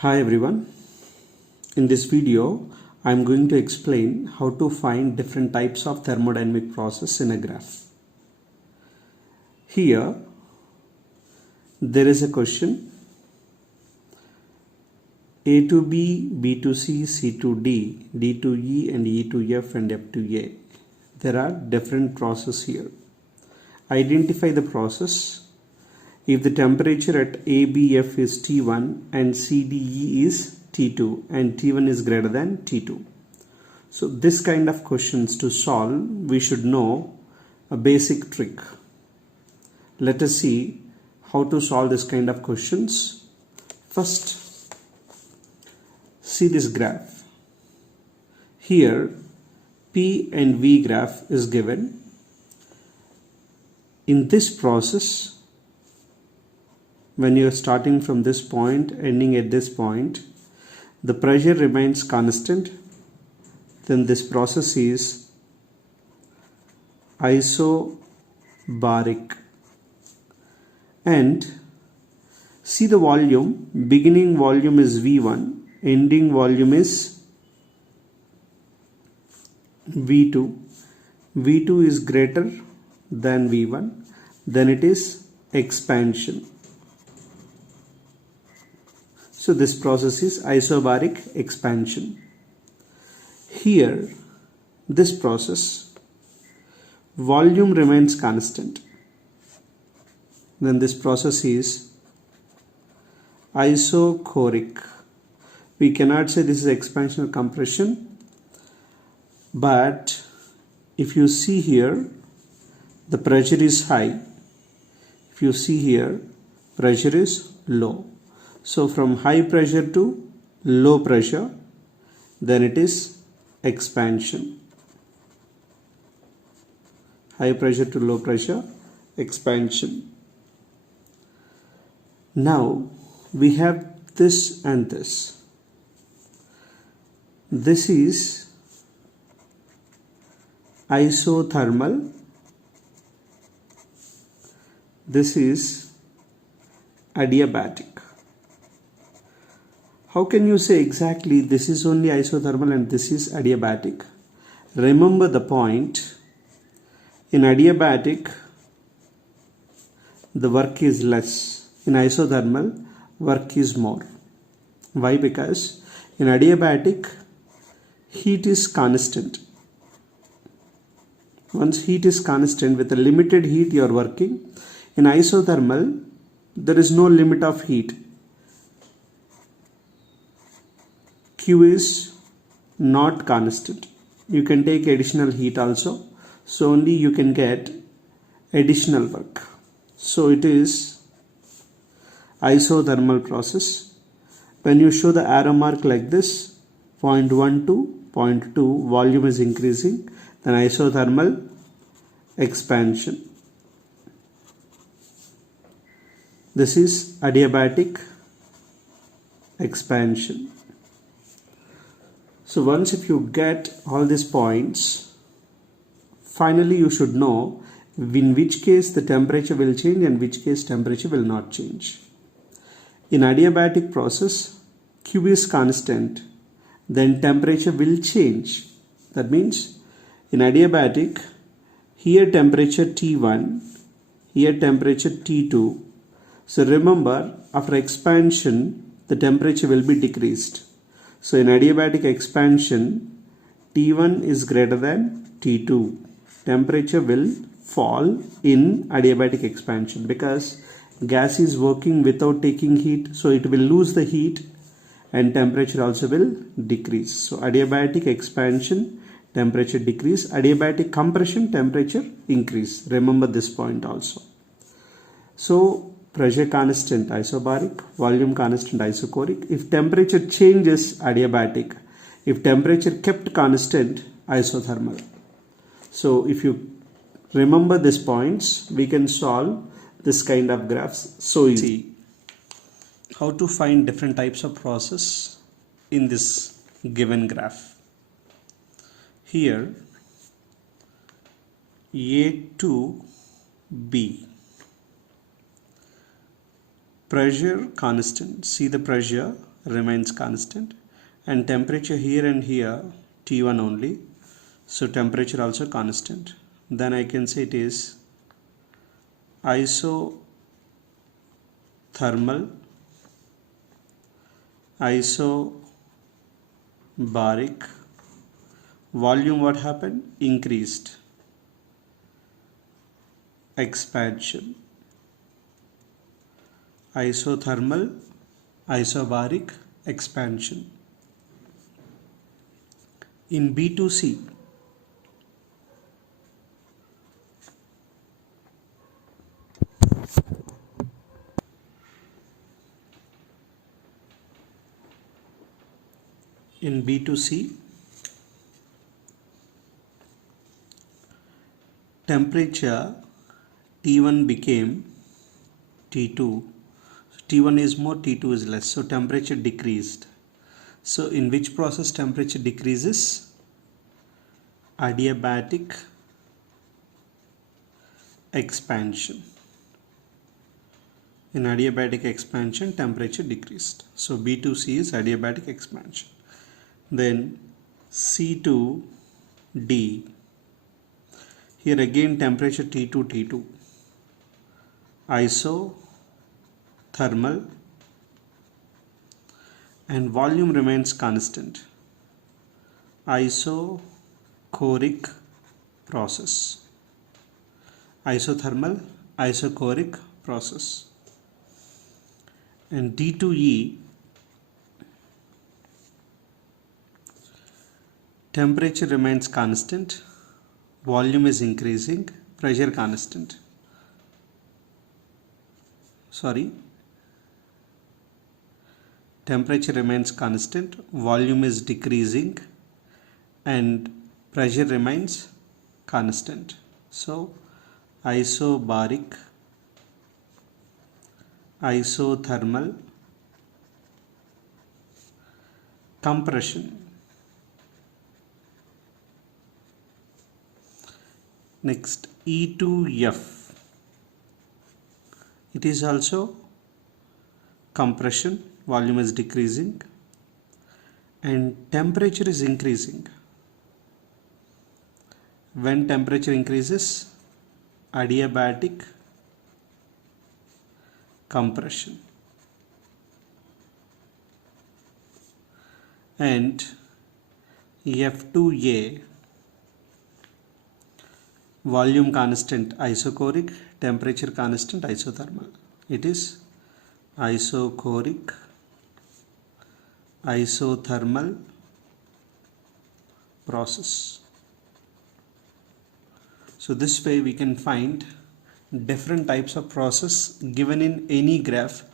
Hi everyone. In this video, I am going to explain how to find different types of thermodynamic process in a graph. Here, there is a question A to B, B to C, C to D, D to E and E to F and F to A. There are different processes here. Identify the process. If the temperature at ABF is T1 and CDE is T2 and T1 is greater than T2. So this kind of questions to solve, we should know a basic trick. Let us see how to solve this kind of questions. First, see this graph. Here, P and V graph is given. In this process, when you are starting from this point, ending at this point, the pressure remains constant, then this process is isobaric. And see the volume, beginning volume is V1, ending volume is V2. V2 is greater than V1, then it is expansion. So this process is isobaric expansion. Here, this process, volume remains constant. Then this process is isochoric. We cannot say this is expansion or compression, but if you see here, the pressure is high. If you see here, pressure is low. So from high pressure to low pressure, then it is expansion. High pressure to low pressure, expansion. Now we have this and this. This is isothermal. This is adiabatic. How can you say exactly this is only isothermal and this is adiabatic? Remember the point. In adiabatic, the work is less. In isothermal, work is more. Why? Because in adiabatic, heat is constant. Once heat is constant, with a limited heat you are working. In isothermal, there is no limit of heat. Q is not constant. You can take additional heat also. So only you can get additional work. So it is isothermal process. When you show the arrow mark like this, 0.1 to 0.2, volume is increasing. Then isothermal expansion. This is adiabatic expansion. So once if you get all these points, finally you should know in which case the temperature will change and which case temperature will not change. In adiabatic process, Q is constant, then temperature will change. That means in adiabatic, here temperature T1, here temperature T2. So remember, after expansion, the temperature will be decreased. So in adiabatic expansion, T1 is greater than T2. Temperature will fall in adiabatic expansion because gas is working without taking heat. So it will lose the heat and temperature also will decrease. So adiabatic expansion, temperature decrease. Adiabatic compression, temperature increase. Remember this point also. So pressure constant isobaric, volume constant isochoric. If temperature changes, adiabatic. If temperature kept constant, isothermal. So if you remember these points, we can solve this kind of graphs so easy. How to find different types of process in this given graph. Here, A to B. Pressure constant. See the pressure remains constant, and temperature here and here T1 only, so temperature also constant. Then I can say it is isothermal, isobaric. Volume, what happened? Increased. Expansion. Isothermal, isobaric, expansion. In B2C, temperature T1 became T2. T1 is more, T2 is less, so temperature decreased. So in which process temperature decreases? Adiabatic expansion. In adiabatic expansion, temperature decreased. So B2C is adiabatic expansion. Then C2D. Here again temperature T2, isothermal, and volume remains constant. Isochoric process. Isothermal, isochoric process. And D2E, temperature remains constant, volume is increasing, pressure constant. Temperature remains constant, volume is decreasing, and pressure remains constant. So isobaric, isothermal, compression. Next, E2F. It is also compression, volume is decreasing, and temperature is increasing. When temperature increases, adiabatic compression. And F2A, volume constant isochoric, temperature constant isothermal. It is isochoric, isothermal process. So this way we can find different types of process given in any graph